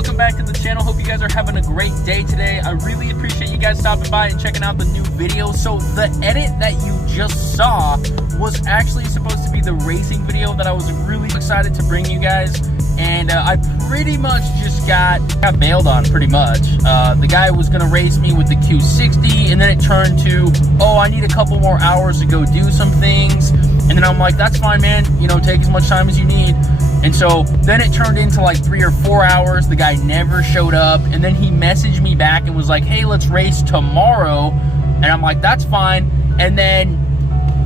welcome back to the channel. Hope you guys are having a great day today. I really appreciate you guys stopping by and checking out the new video. So the edit that you just saw was actually supposed to be the racing video that I was really excited to bring you guys. And I pretty much just got bailed on, pretty much. The guy was gonna race me with the Q60, and then it turned to, oh, I need a couple more hours to go do some things. And then I'm like, that's fine, man. You know, take as much time as you need. And so then it turned into like 3 or 4 hours. The guy never showed up. And then he messaged me back and was like, hey, let's race tomorrow. And I'm like, that's fine. And then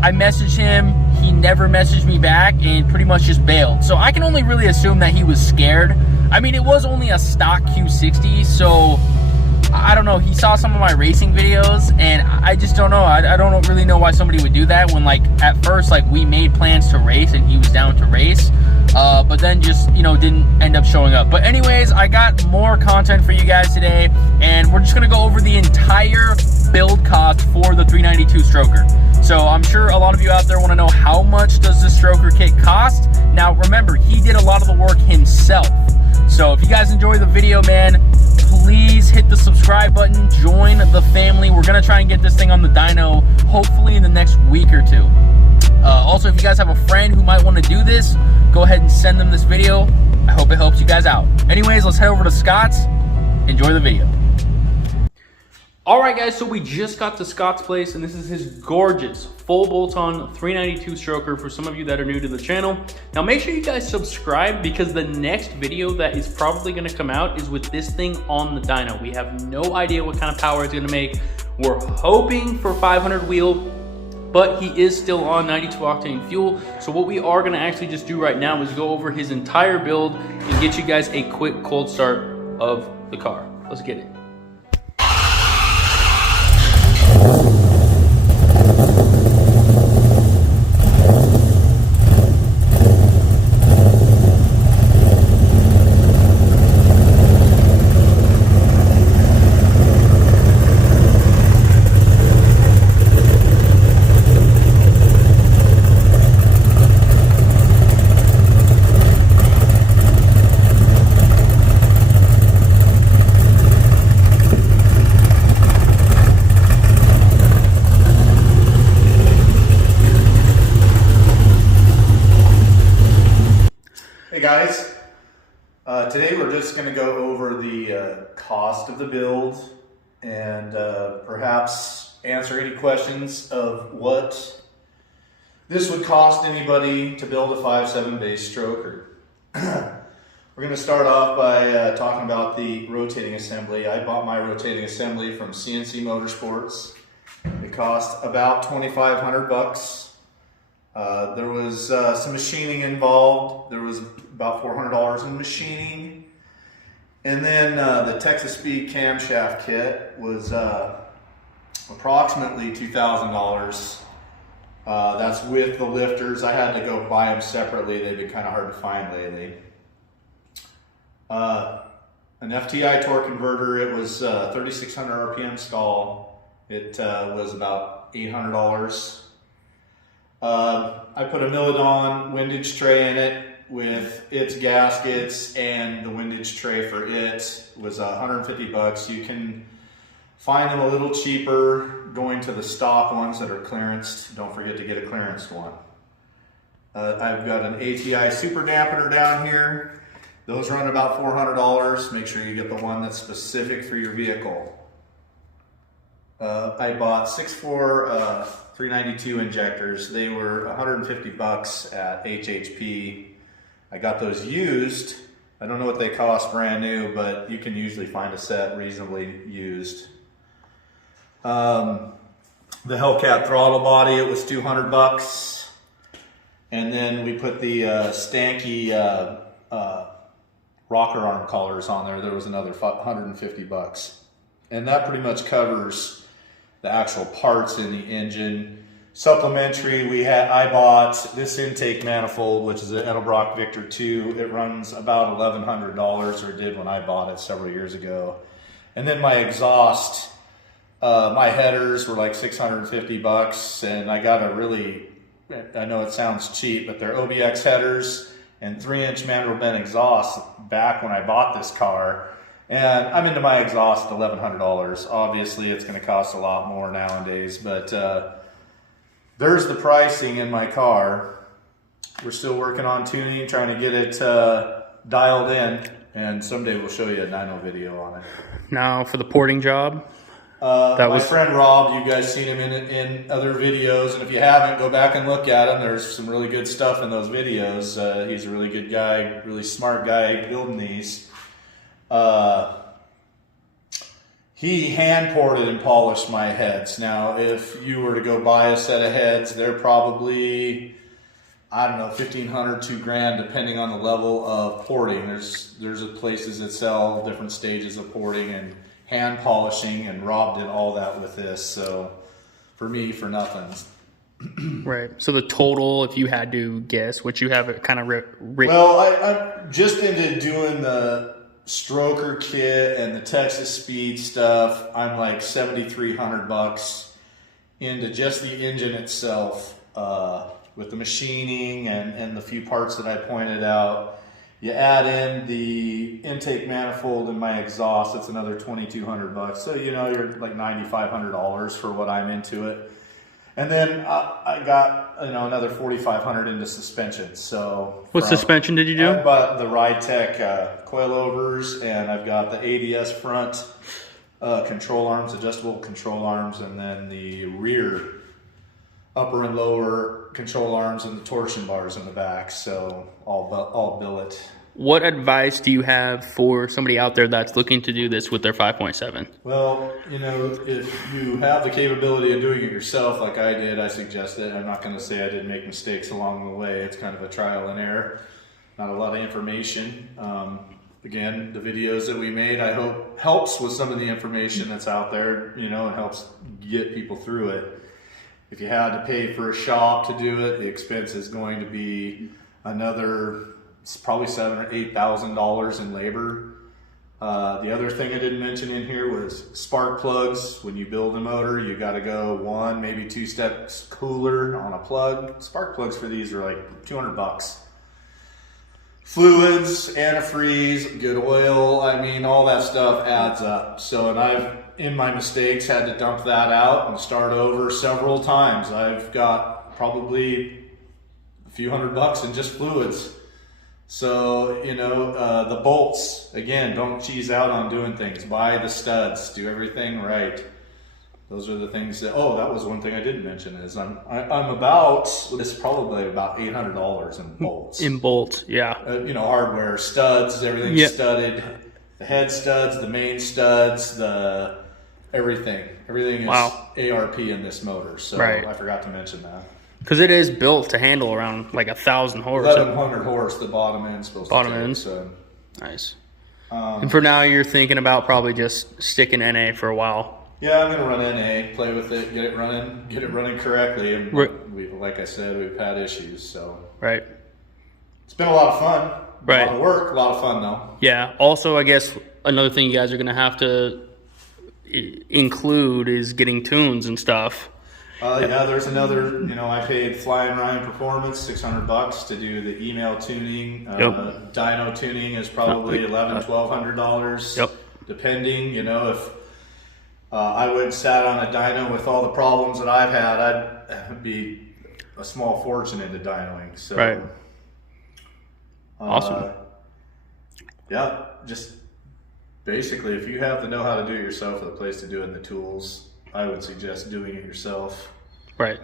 I messaged him. He never messaged me back and pretty much just bailed. So I can only really assume that he was scared. I mean, it was only a stock Q60, so I don't know. He saw some of my racing videos, and I just don't know. I don't really know why somebody would do that when, like, at first, like, we made plans to race and he was down to race. But then just, you know, didn't end up showing up. But anyways, I got more content for you guys today, and we're just gonna go over the entire build cost for the 392 stroker. So I'm sure a lot of you out there want to know, how much does the stroker kit cost? Now remember, he did a lot of the work himself. So if you guys enjoy the video, man, please hit the subscribe button, join the family. We're gonna try and get this thing on the dyno hopefully in the next week or two. Also, if you guys have a friend who might want to do this, go ahead and send them this video. I hope it helps you guys out. Anyways, let's head over to Scott's. Enjoy the video. Alright guys, so we just got to Scott's place, and this is his gorgeous full bolt-on 392 stroker for some of you that are new to the channel. Now make sure you guys subscribe, because the next video that is probably going to come out is with this thing on the dyno. We have no idea what kind of power it's going to make. We're hoping for 500 wheel, but he is still on 92 octane fuel. So what we are going to actually just do right now is go over his entire build and get you guys a quick cold start of the car. Let's get it. Hey guys, today we're just going to go over the cost of the build and perhaps answer any questions of what this would cost anybody to build a 5.7 base stroker. We're going to start off by talking about the rotating assembly. I bought my rotating assembly from CNC Motorsports. It cost about $2,500. There was some machining involved. There was about $400 in machining. And then the Texas Speed camshaft kit was approximately $2,000. That's with the lifters. I had to go buy them separately. They've been kind of hard to find lately. An FTI torque converter. It was 3,600 RPM stall. It was about $800. I put a Milodon windage tray in it with its gaskets, and the windage tray for it was $150. You can find them a little cheaper going to the stock ones that are clearanced. Don't forget to get a clearanced one. I've got an ATI super dampener down here. Those run about $400. Make sure you get the one that's specific for your vehicle. I bought 6.4 392 injectors. They were $150 at HHP. I got those used. I don't know what they cost brand new, but you can usually find a set reasonably used. The Hellcat throttle body, it was $200. And then we put the Stanky rocker arm collars on there. There was another $150. And that pretty much covers the actual parts in the engine. Supplementary, I bought this intake manifold, which is an Edelbrock Victor 2. It runs about $1,100, or did when I bought it several years ago. And then my exhaust, my headers were like $650, and I got a really, I know it sounds cheap, but they're OBX headers, and 3-inch manual bent exhaust back when I bought this car. And I'm into my exhaust at $1,100. Obviously, it's going to cost a lot more nowadays, but there's the pricing in my car. We're still working on tuning, trying to get it dialed in, and someday we'll show you a dyno video on it. Now, for the porting job? My friend Rob, you guys seen him in other videos, and if you haven't, go back and look at him. There's some really good stuff in those videos. He's a really good guy, really smart guy building these. He hand ported and polished my heads. Now, if you were to go buy a set of heads, they're probably, I don't know, $1,500, $2,000, depending on the level of porting. There's places that sell different stages of porting and hand polishing, and Rob did all that with this. So for me, for nothing. Right. So the total, if you had to guess, what you have it kind of written. Well, I'm just into doing the stroker kit and the Texas Speed stuff. I'm like $7,300 into just the engine itself, with the machining and the few parts that I pointed out. You add in the intake manifold and my exhaust, it's another $2,200. So, you know, you're like $9,500 for what I'm into it. And then I got, you know, another $4,500 into suspension. So what suspension did you do? I bought the Ride Tech coilovers, and I've got the ABS front control arms, adjustable control arms, and then the rear upper and lower control arms and the torsion bars in the back. So all billet. What advice do you have for somebody out there that's looking to do this with their 5.7? Well, you know, if you have the capability of doing it yourself like I did, I suggest it. I'm not going to say I didn't make mistakes along the way. It's kind of a trial and error. Not a lot of information. Again, the videos that we made, I hope helps with some of the information that's out there, you know, and helps get people through it. If you had to pay for a shop to do it, the expense is going to be another, it's probably $7,000 or $8,000 in labor. The other thing I didn't mention in here was spark plugs. When you build a motor, you got to go 1, maybe 2 steps cooler on a plug. Spark plugs for these are like $200. Fluids, antifreeze, good oil, I mean, all that stuff adds up. So, and I've, in my mistakes, had to dump that out and start over several times. I've got probably a few $100 in just fluids. So, you know, the bolts, again, don't cheese out on doing things. Buy the studs, do everything right. Those are the things that, oh, that was one thing I didn't mention is I'm about, it's probably about $800 in bolts. In bolts, yeah. You know, hardware, studs, everything's studded. The head studs, the main studs, everything. Everything is ARP in this motor. So I forgot to mention that. Because it is built to handle around like 1,000 horse. 1,100 horse, the bottom end's supposed to take. Bottom end? So. Nice. And for now, you're thinking about probably just sticking NA for a while. Yeah, I'm gonna run NA, play with it, get it running correctly. And we, like I said, we've had issues, so it's been a lot of fun. A lot of work, a lot of fun though. Yeah. Also, I guess another thing you guys are gonna have to include is getting tunes and stuff. Yeah, there's another. You know, I paid Flying Ryan Performance $600 to do the email tuning. Dyno tuning is probably $1,100-$1,200. Yep. Depending, you know, if I went and sat on a dyno with all the problems that I've had, I'd be a small fortune into dynoing. So, awesome. Yeah, just basically, if you have the know how to do it yourself or the place to do it and the tools, I would suggest doing it yourself. Right,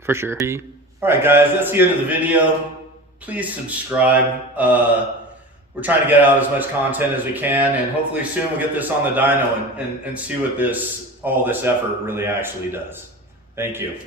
for sure. All right, guys, that's the end of the video. Please subscribe. We're trying to get out as much content as we can, and hopefully soon we'll get this on the dyno and see what all this effort really actually does. Thank you.